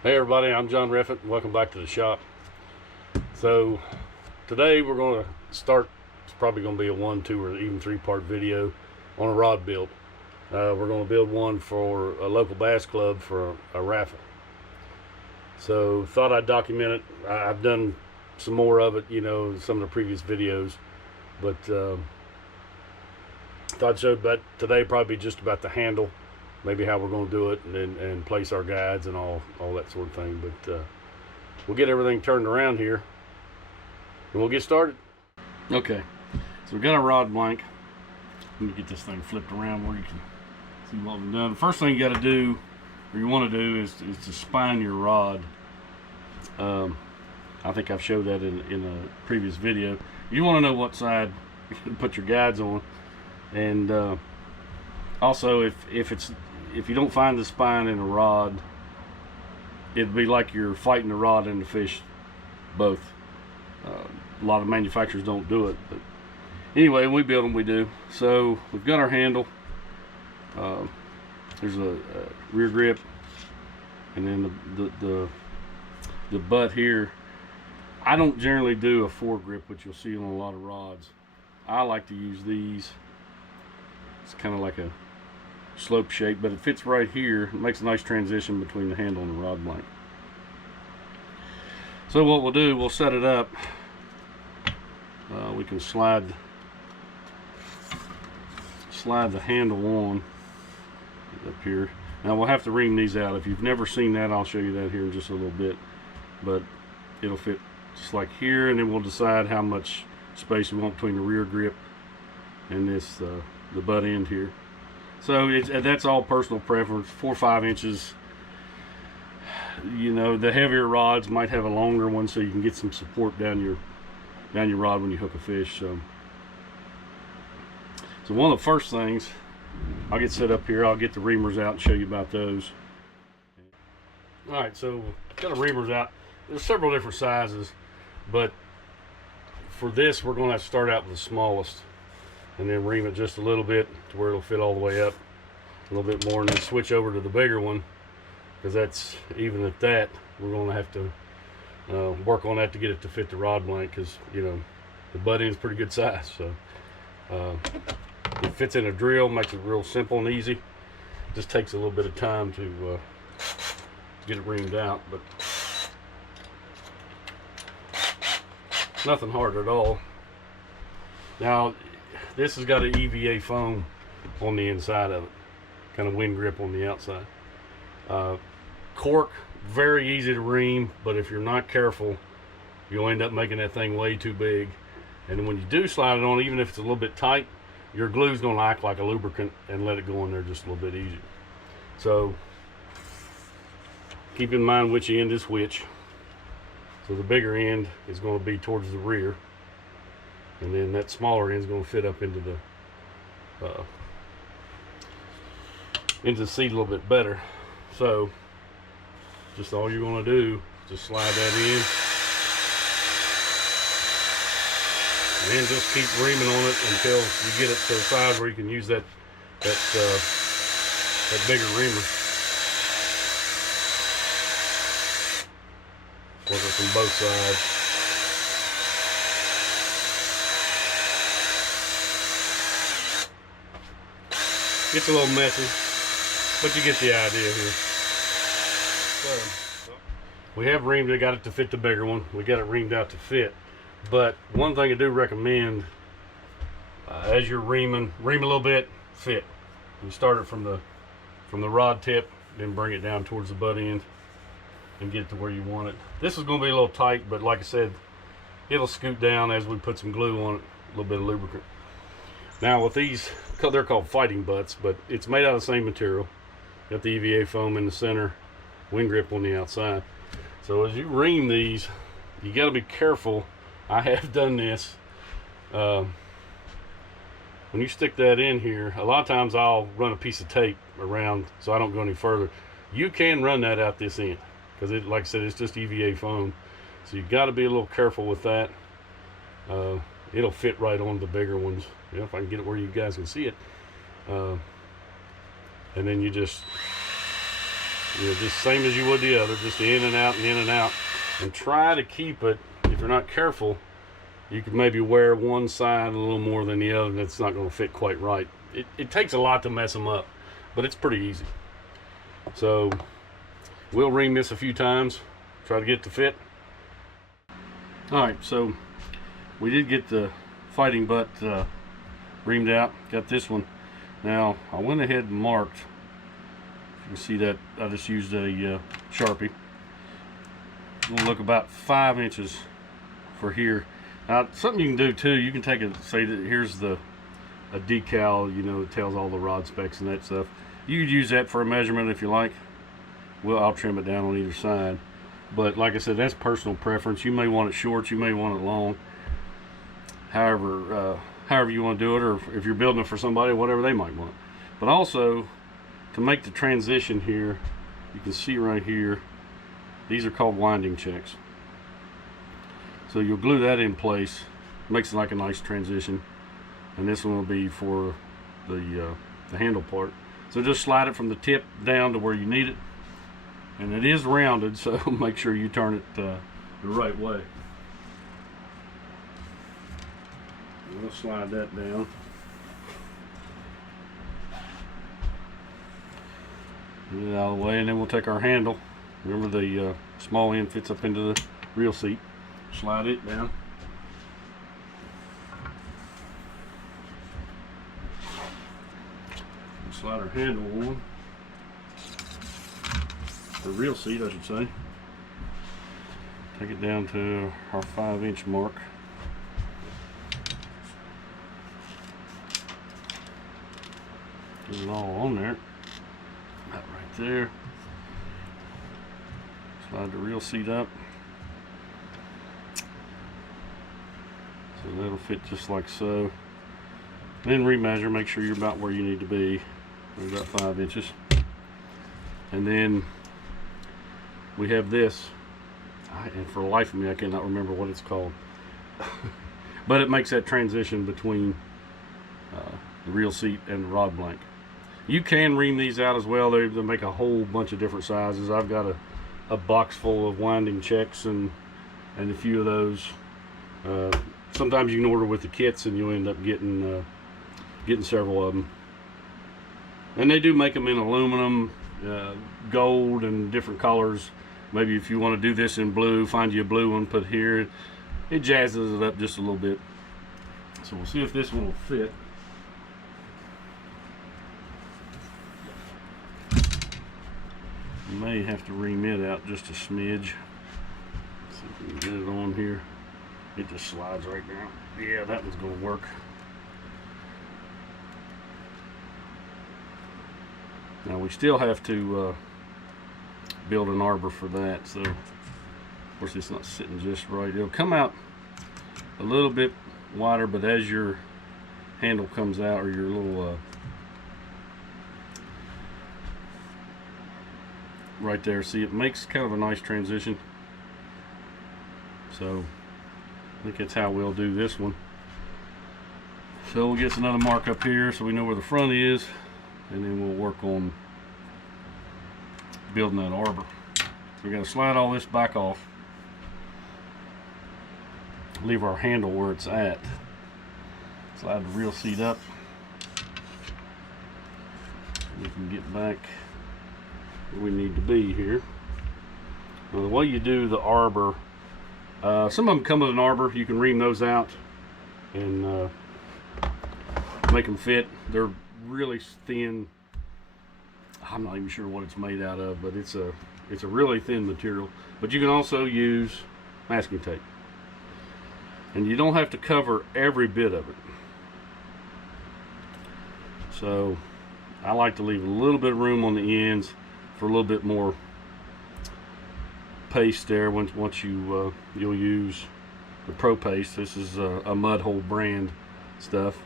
Hey everybody, I'm John Reffett. Welcome back to the shop. So today we're going to start, it's probably going to be a 1, 2, or even 3-part video on a rod build. We're going to build one for a local bass club for a raffle. So thought I'd document it. I've done some more of it, you know, some of the previous videos, but thought I'd show that today probably just about the handle, maybe how we're going to do it, and place our guides and all that sort of thing. But we'll get everything turned around here and we'll get started. Okay, so we've got our rod blank. Let me get this thing flipped around where you can see what we've done. The first thing you got to do, or you want to do, is to spine your rod. I think I've showed that in a previous video. You want to know what side you put your guides on, and also if you don't find the spine in a rod, it'd be like you're fighting the rod and the fish both. A lot of manufacturers don't do it, but anyway, when we build them, we do. So we've got our handle. There's a rear grip, and then the butt here. I don't generally do a foregrip, which you'll see on a lot of rods. I like to use these. It's kind of like a slope shape, but it fits right here. It makes a nice transition between the handle and the rod blank. So what we'll do, we'll set it up. We can slide the handle on up here. Now we'll have to ream these out. If you've never seen that, I'll show you that here in just a little bit. But it'll fit just like here, and then we'll decide how much space we want between the rear grip and this the butt end here. So that's all personal preference. 4 or 5 inches. You know, the heavier rods might have a longer one, so you can get some support down your rod when you hook a fish. So one of the first things, I'll get set up here. I'll get the reamers out and show you about those. All right, so got the reamers out. There's several different sizes, but for this we're going to have to start out with the smallest, and then ream it just a little bit to where it'll fit all the way up, a little bit more, and then switch over to the bigger one, because that's, even at that, we're going to have to work on that to get it to fit the rod blank, because, you know, the butt end's pretty good size. So it fits in a drill, makes it real simple and easy. Just takes a little bit of time to get it reamed out, but nothing hard at all. Now this has got an EVA foam on the inside of it, kind of wind grip on the outside. Cork, very easy to ream, but if you're not careful, you'll end up making that thing way too big. And when you do slide it on, even if it's a little bit tight, your glue's going to act like a lubricant and let it go in there just a little bit easier. So keep in mind which end is which. So the bigger end is going to be towards the rear, and then that smaller end is going to fit up into the seat a little bit better. So just all you're going to do is just slide that in, and then just keep reaming on it until you get it to the size where you can use that bigger reamer. Work it from both sides. Gets a little messy, but you get the idea here. So we have reamed it, got it to fit the bigger one. We got it reamed out to fit. But one thing I do recommend, as you're reaming, ream a little bit, fit. You start it from the rod tip, then bring it down towards the butt end and get it to where you want it. This is going to be a little tight, but like I said, it'll scoot down as we put some glue on it, a little bit of lubricant. Now with these, they're called fighting butts, but it's made out of the same material. Got the EVA foam in the center, wind grip on the outside. So as you ream these, you got to be careful. I have done this. When you stick that in here, a lot of times I'll run a piece of tape around so I don't go any further. You can run that out this end, because it, like I said, it's just EVA foam. So you got to be a little careful with that. It'll fit right on the bigger ones. You know, if I can get it where you guys can see it. And then you just You know, just same as you would the other, just in and out and in and out. And try to keep it, if you're not careful, you could maybe wear one side a little more than the other, and it's not going to fit quite right. It takes a lot to mess them up, but it's pretty easy. So we'll ream this a few times, try to get it to fit. Alright, so we did get the fighting butt reamed out. Got this one. Now, I went ahead and marked. You can see that I just used a Sharpie. We'll look about 5 inches for here. Now, something you can do too, you can take a, say that here's a decal, you know, that tells all the rod specs and that stuff. You could use that for a measurement if you like. Well, I'll trim it down on either side. But like I said, that's personal preference. You may want it short, you may want it long. However you want to do it, or if you're building it for somebody, whatever they might want. But also, to make the transition here, you can see right here, these are called winding checks. So you'll glue that in place, makes it like a nice transition. And this one will be for the handle part. So just slide it from the tip down to where you need it. And it is rounded, so make sure you turn it the right way. We'll slide that down. Get it out of the way, and then we'll take our handle. Remember, the small end fits up into the real seat. Slide it down. Slide our handle on. The real seat, I should say. Take it down to our 5-inch mark. Get it all on there. That right there. Slide the real seat up. So that'll fit just like so. Then remeasure, make sure you're about where you need to be. We're about 5 inches. And then we have this, and for the life of me I cannot remember what it's called. But it makes that transition between the real seat and the rod blank. You can ream these out as well. They make a whole bunch of different sizes. I've got a box full of winding checks and a few of those. Sometimes you can order with the kits and you'll end up getting several of them. And they do make them in aluminum, gold, and different colors. Maybe if you want to do this in blue, find you a blue one, put here. It jazzes it up just a little bit. So we'll see if this one will fit. You may have to ream it out just a smidge. See if we can get it on here. It just slides right down. Yeah, that one's going to work. Now we still have to build an arbor for that, so of course it's not sitting just right. It'll come out a little bit wider, but as your handle comes out, or your little right there, see, it makes kind of a nice transition. So I think that's how we'll do this one. So we'll get another mark up here so we know where the front is, and then we'll work on building that arbor. So we're going to slide all this back off, leave our handle where it's at, slide the real seat up, we can get back where we need to be here. Now the way you do the arbor, some of them come with an arbor. You can ream those out and make them fit. They're really thin. I'm not even sure what it's made out of, but it's a really thin material. But you can also use masking tape, and you don't have to cover every bit of it. So I like to leave a little bit of room on the ends for a little bit more paste there. Once you'll use the Pro Paste. This is a mud hole brand stuff.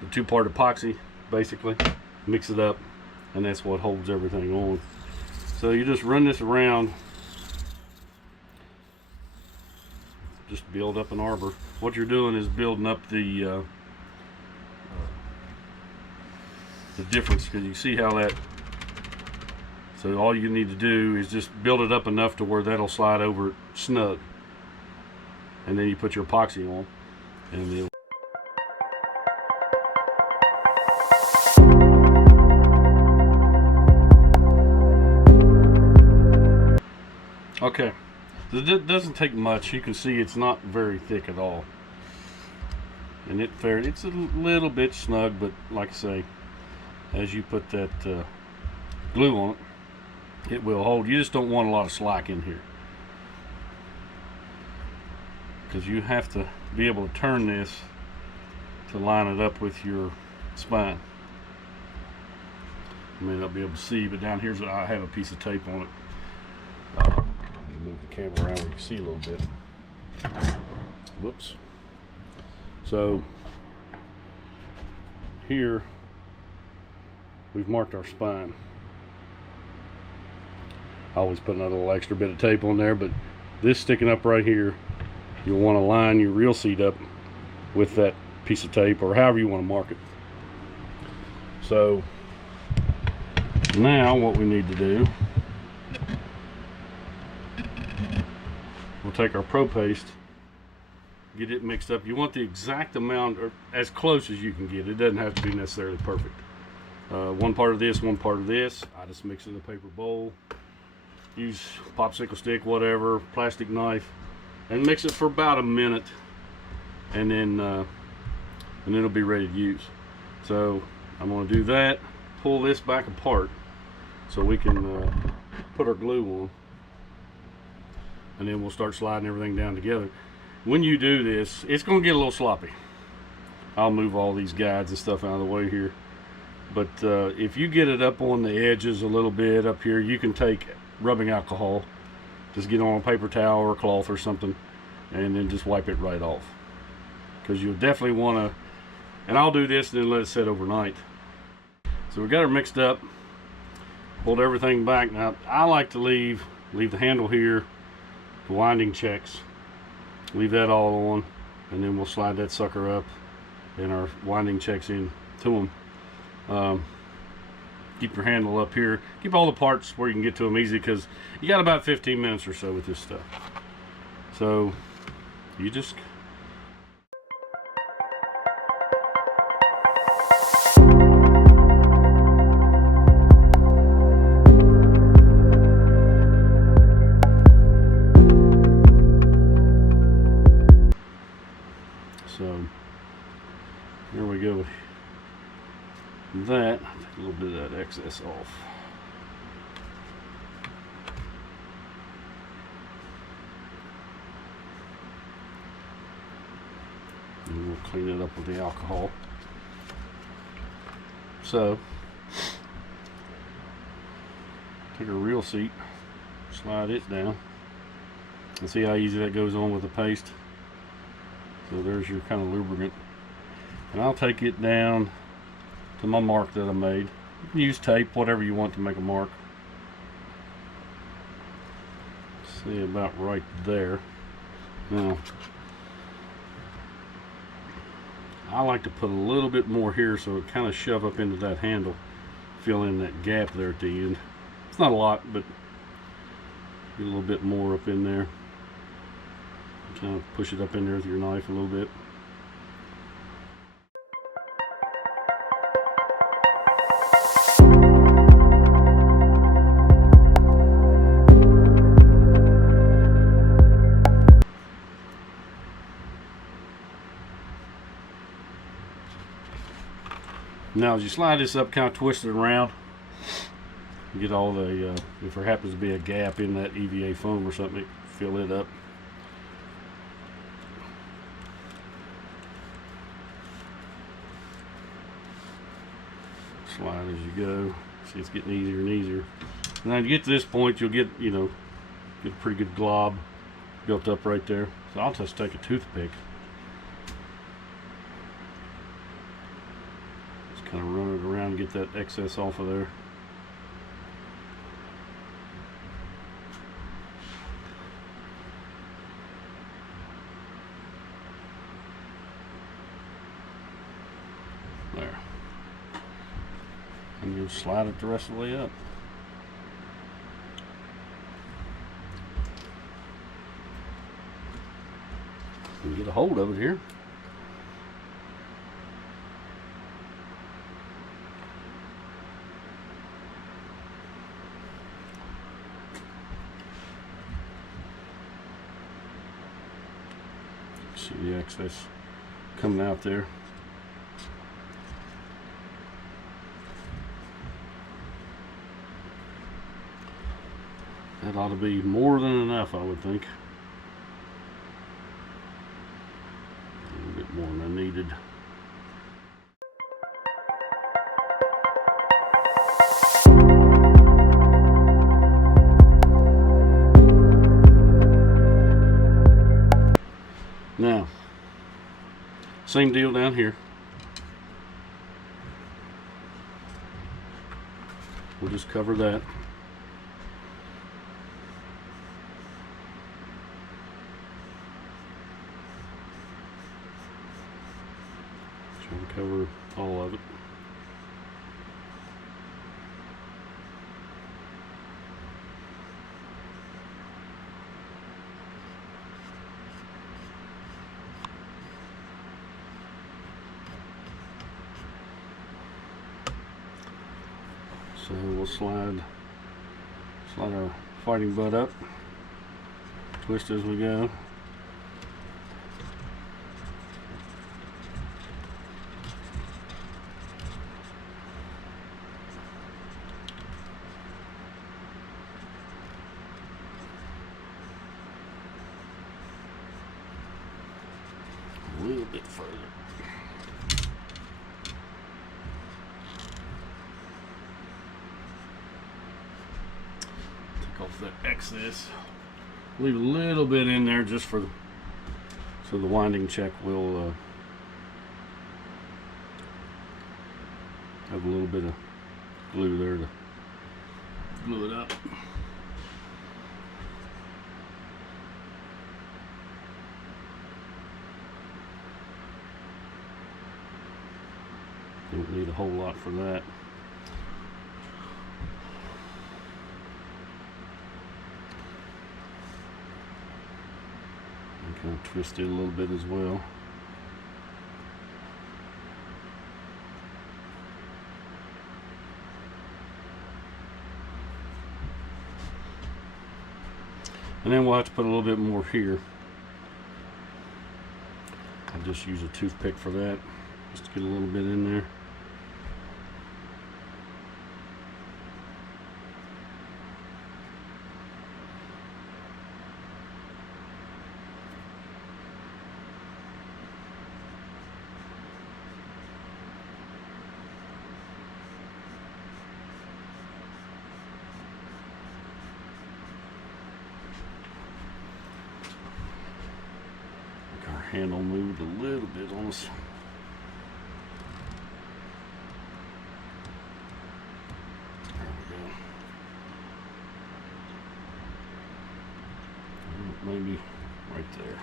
The 2-part epoxy, basically. Mix it up, and that's what holds everything on. So you just run this around, just build up an arbor. What you're doing is building up the difference, because you see how that So all you need to do is just build it up enough to where that'll slide over snug. And then you put your epoxy on, and it'll okay. So it doesn't take much. You can see it's not very thick at all. And it's a little bit snug, but like I say, as you put that glue on it, it will hold. You just don't want a lot of slack in here, because you have to be able to turn this to line it up with your spine. You may not be able to see, but down here I have a piece of tape on it. Move the camera around where you can see a little bit. Whoops. So here we've marked our spine. I always put another little extra bit of tape on there, but this sticking up right here, you'll want to line your reel seat up with that piece of tape, or however you want to mark it. So now what we need to do, we'll take our Pro Paste, get it mixed up. You want the exact amount, or as close as you can get. It doesn't have to be necessarily perfect. One part of this, one part of this. I just mix it in a paper bowl. Use popsicle stick, whatever, plastic knife, and mix it for about a minute, and then it'll be ready to use. So I'm going to do that, pull this back apart so we can put our glue on, and then we'll start sliding everything down together. When you do this, it's going to get a little sloppy. I'll move all these guides and stuff out of the way here, but if you get it up on the edges a little bit up here, you can take rubbing alcohol, just get on a paper towel or a cloth or something, and then just wipe it right off, because you'll definitely want to, and I'll do this and then let it sit overnight. So we got her mixed up, pulled everything back. Now I like to leave the handle here, the winding checks, leave that all on, and then we'll slide that sucker up and our winding checks in to them. Keep your handle up here, keep all the parts where you can get to them easy, because you got about 15 minutes or so with this stuff. So you just so here we go. That, take a little bit of that excess off. And we'll clean it up with the alcohol. So, take a reel seat, slide it down, and see how easy that goes on with the paste. So there's your kind of lubricant. And I'll take it down to my mark that I made. You can use tape, whatever you want to make a mark. See, about right there. Now, I like to put a little bit more here so it kind of shove up into that handle, fill in that gap there at the end. It's not a lot, but get a little bit more up in there. Kind of push it up in there with your knife a little bit. Now as you slide this up, kind of twist it around, you get all the, if there happens to be a gap in that EVA foam or something, fill it up. Slide as you go. See, it's getting easier and easier. And then to get to this point, you'll get, get a pretty good glob built up right there. So I'll just take a toothpick. Kind of run it around and get that excess off of there. There. And you'll slide it the rest of the way up. a hold of it here. See the excess coming out there. That ought to be more than enough, I would think. A little bit more than I needed. Now, same deal down here. We'll just cover that. Try to cover all of it. So we'll slide our fighting butt up, twist as we go. A little bit further. Off that excess, leave a little bit in there just for so the winding check will have a little bit of glue there to glue it up. Don't need a whole lot for that. Kind of twist it a little bit as well. And then we'll have to put a little bit more here. I'll just use a toothpick for that, just to get a little bit in there. Handle moved a little bit on us. There we go. Maybe right there.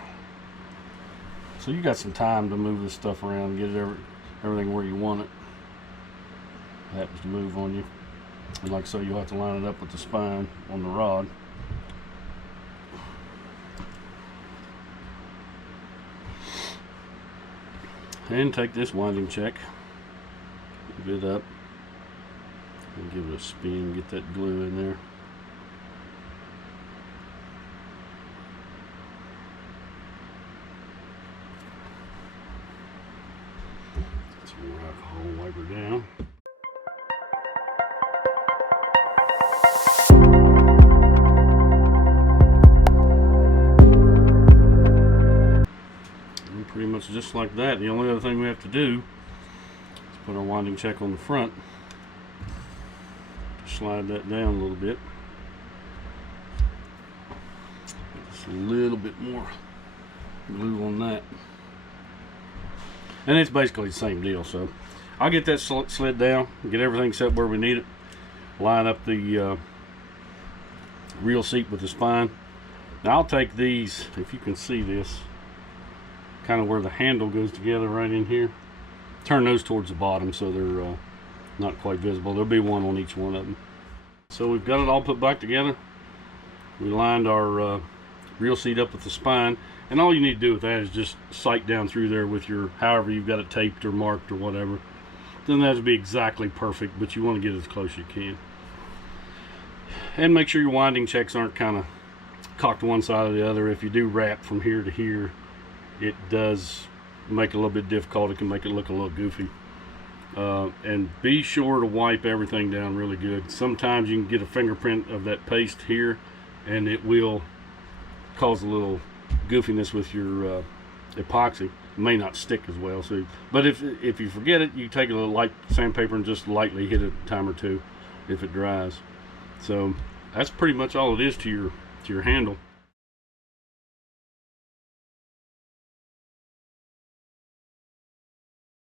So you got some time to move this stuff around, get it everything where you want it. It happens to move on you. And like so, you'll have to line it up with the spine on the rod. And take this winding check, move it up, and give it a spin, get that glue in there. Some more alcohol, wipe her down. Pretty much just like that. The only other thing we have to do is put our winding check on the front. Slide that down a little bit. Just a little bit more glue on that. And it's basically the same deal. So I'll get that slid down, get everything set where we need it. Line up the reel seat with the spine. Now I'll take these, if you can see this, kind of where the handle goes together right in here. Turn those towards the bottom so they're not quite visible. There'll be one on each one of them. So we've got it all put back together. We lined our reel seat up with the spine. And all you need to do with that is just sight down through there with your, however you've got it taped or marked or whatever. Doesn't have to be exactly perfect, but you want to get as close as you can. And make sure your winding checks aren't kind of cocked to one side or the other. If you do wrap from here to here, it does make it a little bit difficult. It can make it look a little goofy. And be sure to wipe everything down really good. Sometimes you can get a fingerprint of that paste here, and it will cause a little goofiness with your epoxy. It may not stick as well. So, but if you forget it, you take a little light sandpaper and just lightly hit it a time or two if it dries. So that's pretty much all it is to your handle.